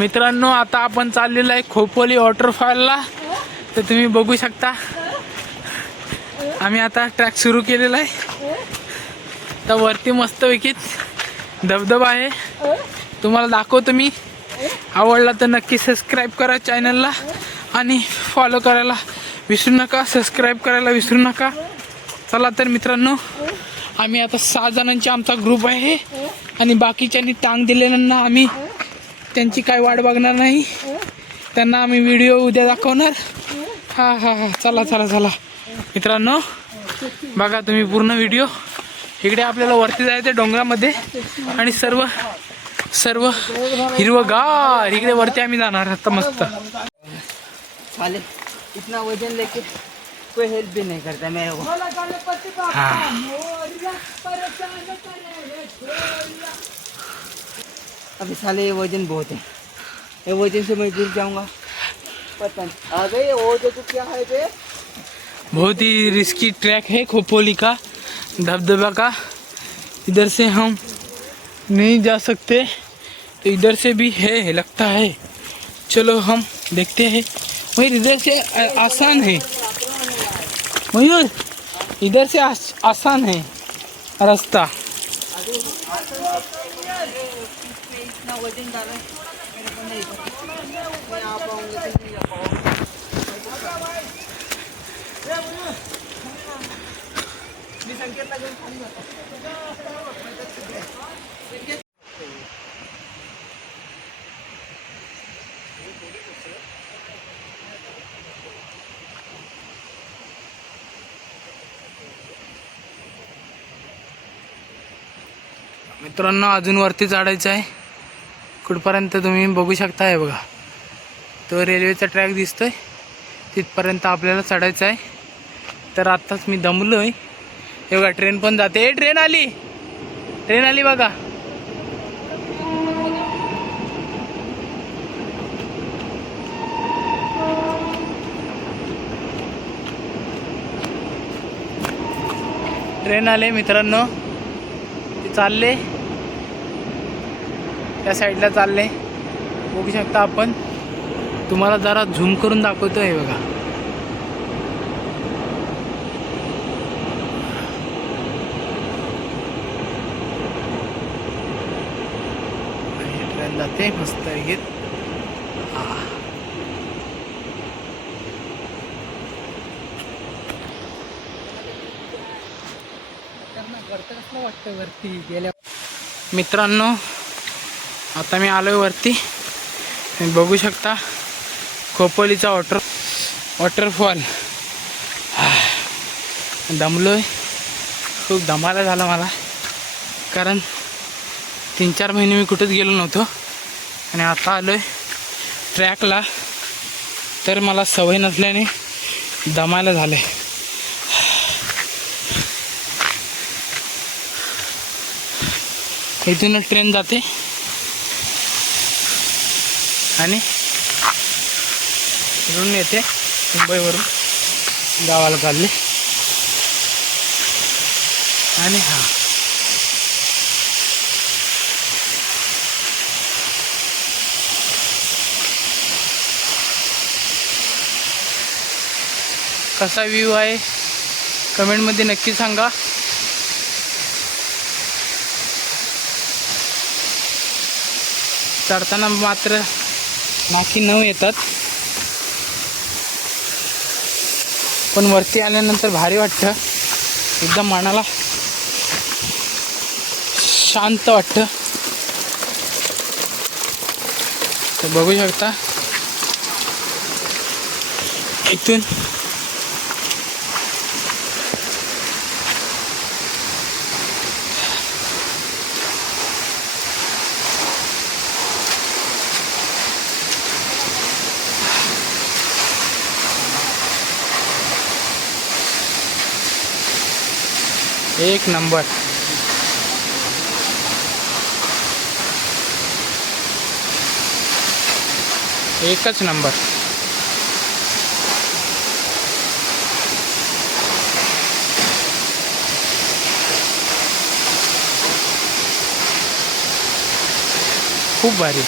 मित्रांनो आता आपण चाललेलो आहे खोपोली वॉटरफॉलला. तर तुम्ही बघू शकता. आम्ही आता ट्रॅक सुरू केलेला आहे. तर वरती मस्तपैकी धबधबा आहे. तुम्हाला दाखवतो मी. आवडला तर नक्की सबस्क्राईब करा चॅनलला आणि फॉलो करायला विसरू नका. सबस्क्राईब करायला विसरू नका. चला तर मित्रांनो आम्ही आता सहा जणांची आमचा ग्रुप आहे. आणि बाकीच्यांनी टांग दिलेल्यांना आम्ही त्यांची काय वाट बघणार नाही. त्यांना आम्ही व्हिडिओ उद्या दाखवणार. हा हा हा. चला चला चला. मित्रांनो बघा तुम्ही पूर्ण व्हिडिओ इकडे आपल्याला वरती जायचं डोंगरामध्ये. आणि सर्व सर्व हिरवगार. इकडे वरती आम्ही जाणार. आता मस्त. इतना वजन लेके कोई हेल्प भी नहीं करता मेरे को हा. अभी साले ये वज़न बहुत है। ये वज़न से मैं गिर जाऊँगा। पता नहीं। अबे वो जो तो क्या है बहुत ही रिस्की ट्रैक है खोपोली का धबधबा का। इधर से हम नहीं जा सकते तो इधर से भी है लगता है। चलो हम देखते हैं। वही इधर से आसान है। मयूर इधर से आस, आसान है रास्ता। इसमें इतना वजन डाला है, मेरे को नहीं पता। मैं आ पाऊंगा कि नहीं आ पाऊंगा मी संकेतला मित्रांनो अजून वरती चढायचं आहे. कुठपर्यंत तुम्ही बघू शकता आहे बघा. तो रेल्वेचा ट्रॅक दिसतो आहे तिथपर्यंत आपल्याला चढायचं आहे. तर आत्ताच मी दमलो आहे हे बघा ट्रेन पण जाते. ए ट्रेन आली! ट्रेन आली बघा. ट्रेन आले मित्रांनो. ते चालले. त्या साईडला चालले. बघू शकता आपण. तुम्हाला जरा झूम करून दाखवतो आहे बघा. ट्रेन जाते. मस्त घेत वाटतं वरती गेल्या मित्रांनो आता मी आलोय वरती. बघू शकता खोपोलीचा वॉटर वॉटरफॉल दमलोय. खूप दमाला झाला मला. कारण तीन चार महिने मी कुठेच गेलो नव्हतो. आणि आता आलोय ट्रॅकला. तर मला सवय नसल्याने दमायला झाले इथूनच ट्रेन जाते. आणि इकडून येते मुंबईवरून गावाला चालले. आणि हा. कसा व्ह्यू आहे? कमेंटमध्ये नक्की सांगा. चढताना मात्र नाकी नऊ येतात. पण वरती आल्यानंतर भारी वाटतं. एकदम मनाला शांत वाटतं. तर बघू शकता. इथून एक नंबर. एकच नंबर. खूप भारी.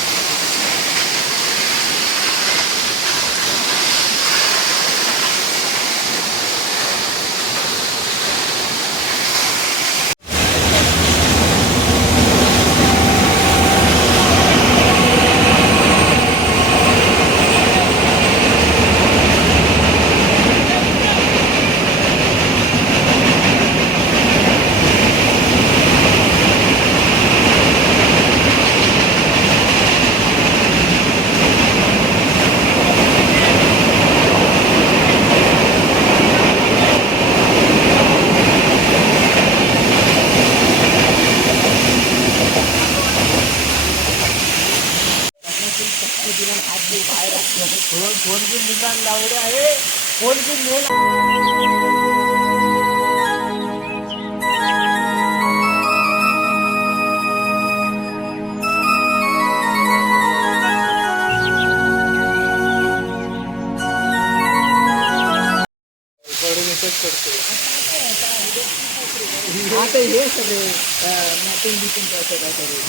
फोन फोन घेऊन निघाल लावले आहे फोन घेऊन आता हे सगळे मॅपिंग बिपिंग करतो काहीतरी.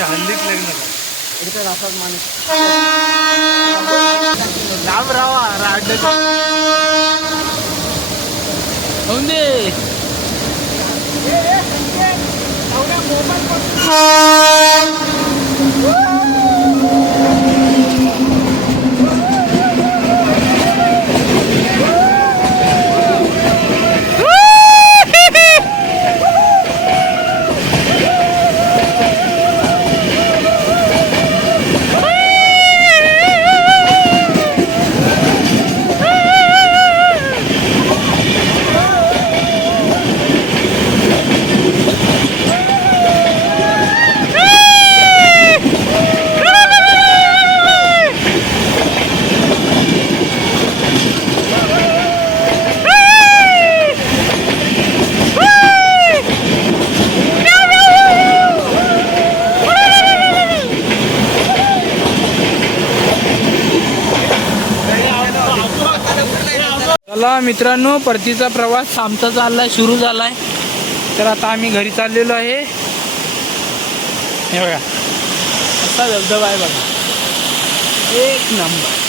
हल्लीच लग्न इकडे राहतात माणूस. लांब राहा राड होऊन दे चला मित्रांनो परतीचा प्रवास आमचा चाललाय सुरू झालाय. तर आता आम्ही घरी चाललेलो आहे. हे बघा. असा धबधबा आहे बघा. एक नंबर.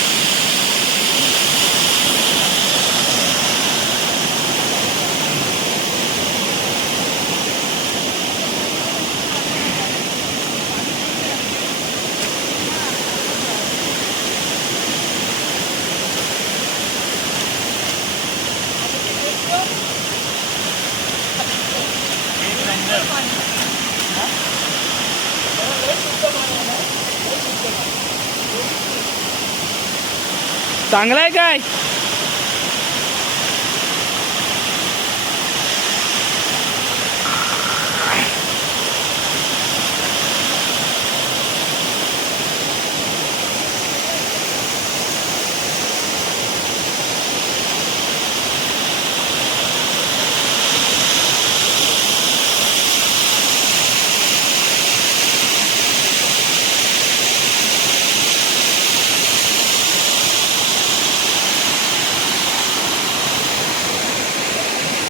चांगला आहे काय?